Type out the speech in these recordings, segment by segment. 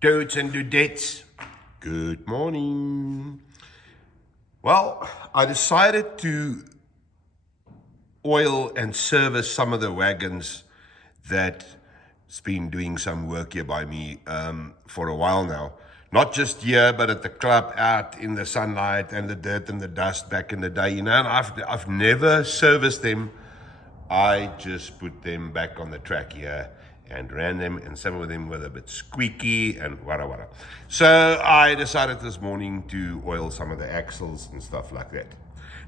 Dudes and dudettes, good morning. Well, I decided to oil and service some of the wagons that's been doing some work here by me for a while now. Not just here, but at the club, out in the sunlight and the dirt and the dust back in the day. And I've never serviced them. I just put them back on the track here and ran them, and some of them were a bit squeaky and wara. So I decided this morning to oil some of the axles and stuff like that.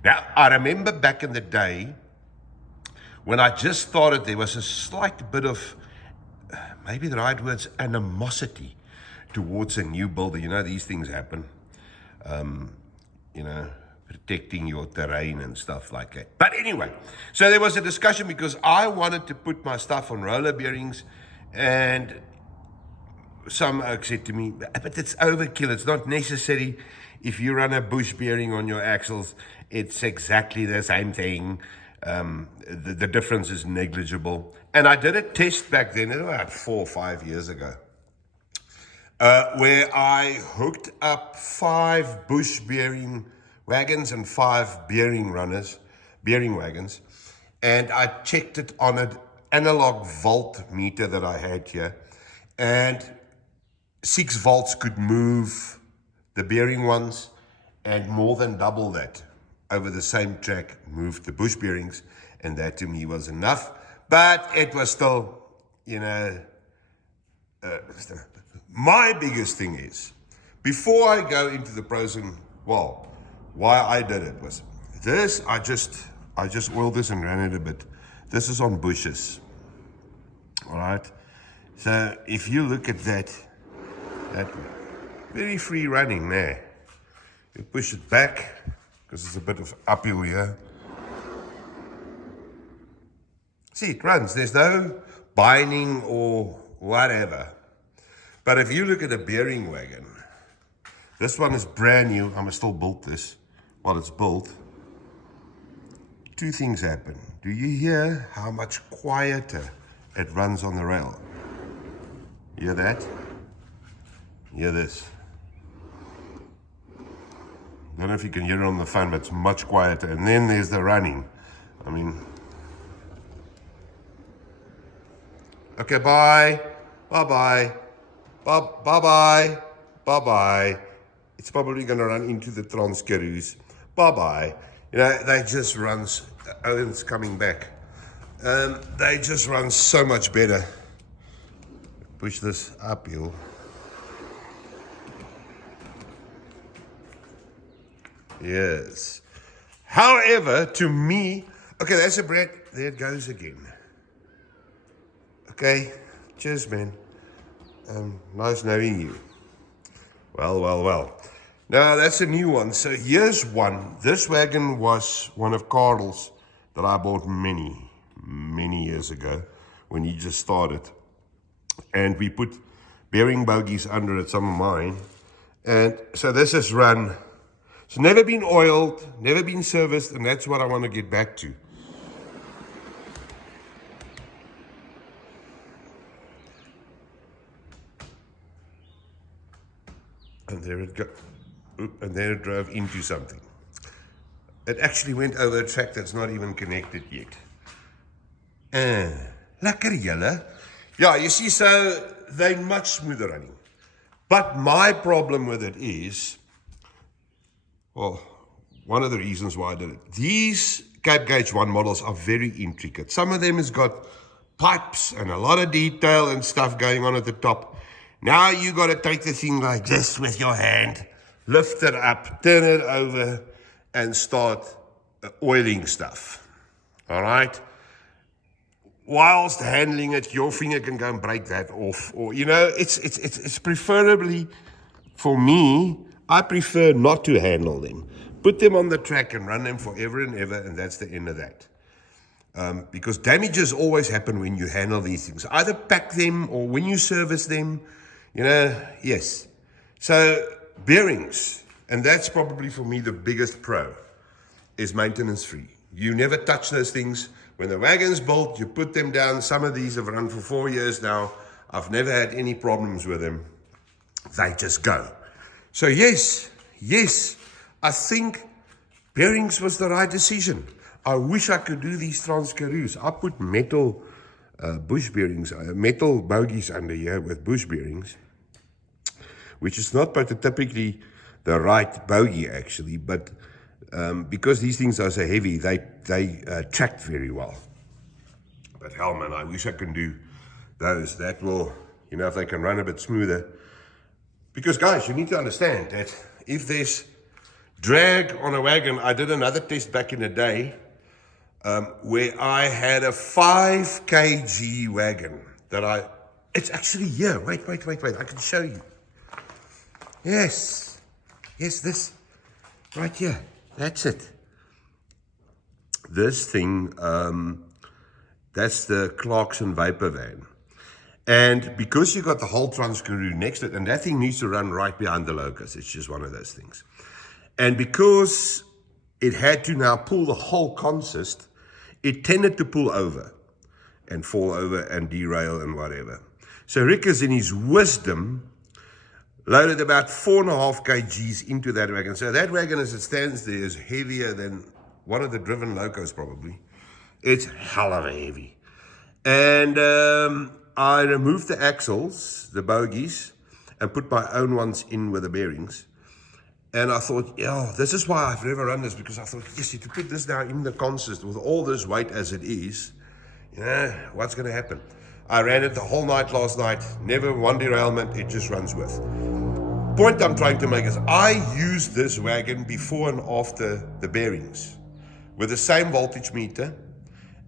Now, I remember back in the day, when I just started, there was a slight bit of, maybe the right word's animosity towards a new builder. You know, these things happen. Protecting your terrain and stuff like that. But anyway, so there was a discussion because I wanted to put my stuff on roller bearings, and some said to me, but it's overkill, it's not necessary. If you run a bush bearing on your axles, it's exactly the same thing. The difference is negligible. And I did a test back then, about 4 or 5 years ago, where I hooked up 5 bush bearing wagons and 5 bearing wagons, and I checked it on an analog volt meter that I had here, and 6 volts could move the bearing ones, and more than double that over the same track moved the bush bearings, and that to me was enough. But it was still, my biggest thing is, before I go into the pros and, why I did it was this. I just oiled this and ran it a bit. This is on bushes. All right. So if you look at that very free running there, you push it back because it's a bit of uphill here. See, it runs. There's no binding or whatever. But if you look at a bearing wagon, this one is brand new. I'm still built this. While it's built, 2 things happen. Do you hear how much quieter it runs on the rail? Hear that? Hear this? Don't know if you can hear it on the phone, but it's much quieter. And then there's the running. Okay, bye. Bye-bye. Bye-bye. Bye-bye. It's probably going to run into the Transcaroos. Bye-bye. They just run, Owen's coming back. They just run so much better. Push this uphill. Yes. However, to me, okay, that's a bread. There it goes again. Okay, cheers, man. Nice knowing you. Well. Now, that's a new one. So here's one. This wagon was one of Carl's that I bought many years ago when he just started. And we put bearing bogies under it, some of mine. And so this is run. It's never been oiled, never been serviced, and that's what I want to get back to. And there it goes. And then it drove into something. It actually went over a track that's not even connected yet. Lekker julle. Yeah, you see, so they're much smoother running. But my problem with it is, one of the reasons why I did it. These Cape Gauge 1 models are very intricate. Some of them has got pipes and a lot of detail and stuff going on at the top. Now you got to take the thing like this with your hand, lift it up, turn it over, and start oiling stuff. All right? Whilst handling it, your finger can go and break that off. Or, it's preferably, for me, I prefer not to handle them. Put them on the track and run them forever and ever, and that's the end of that. Because damages always happen when you handle these things. Either pack them or when you service them, yes. So, bearings, and that's probably for me the biggest pro, is maintenance free. You never touch those things. When the wagon's built, you put them down. Some of these have run for 4 years now. I've never had any problems with them. they just go. So yes, I think bearings was the right decision. I wish I could do these Transcaroos. I put metal bush bearings, metal bogies under here with bush bearings, which is not prototypically the right bogie actually, but because these things are so heavy, they tracked very well. But hell man, I wish I can do those. That will, if they can run a bit smoother. Because guys, you need to understand that if there's drag on a wagon, I did another test back in the day where I had a 5 kg wagon that it's actually here. Wait, I can show you. Yes, this right here, that's it. This thing, that's the Clarkson Vapor Van. And because you got the whole Transcaroo next to it, and that thing needs to run right behind the Locust, it's just one of those things. And because it had to now pull the whole consist, it tended to pull over and fall over and derail and whatever. So Rickers, in his wisdom, loaded about 4.5 kgs into that wagon. So that wagon, as it stands there, is heavier than one of the driven locos probably. It's hell of a heavy. And I removed the axles, the bogies, and put my own ones in with the bearings. And I thought, this is why I've never run this, because I thought, yes, to put this now in the consist with all this weight as it is, what's going to happen? I ran it the whole night last night, never one derailment, it just runs with. Point I'm trying to make is I used this wagon before and after the bearings with the same voltage meter,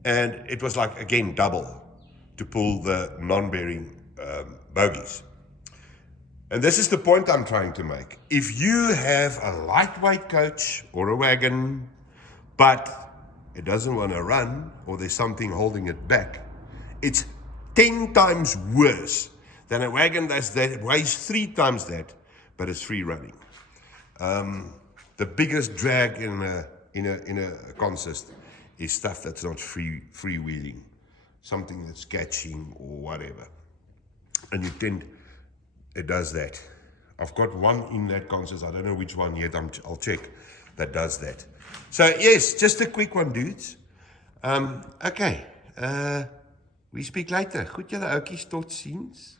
and it was like, again, double to pull the non-bearing bogies. And this is the point I'm trying to make. If you have a lightweight coach or a wagon, but it doesn't want to run, or there's something holding it back, it's 10 times worse than a wagon that weighs 3 times that, but it's free running. The biggest drag in a consist is stuff that's not freewheeling, something that's catching or whatever. And it does that. I've got one in that consist, I don't know which one yet, I'll check, that does that. So yes, just a quick one, dudes. Okay, we speak later. Goed julle oukies, tot ziens.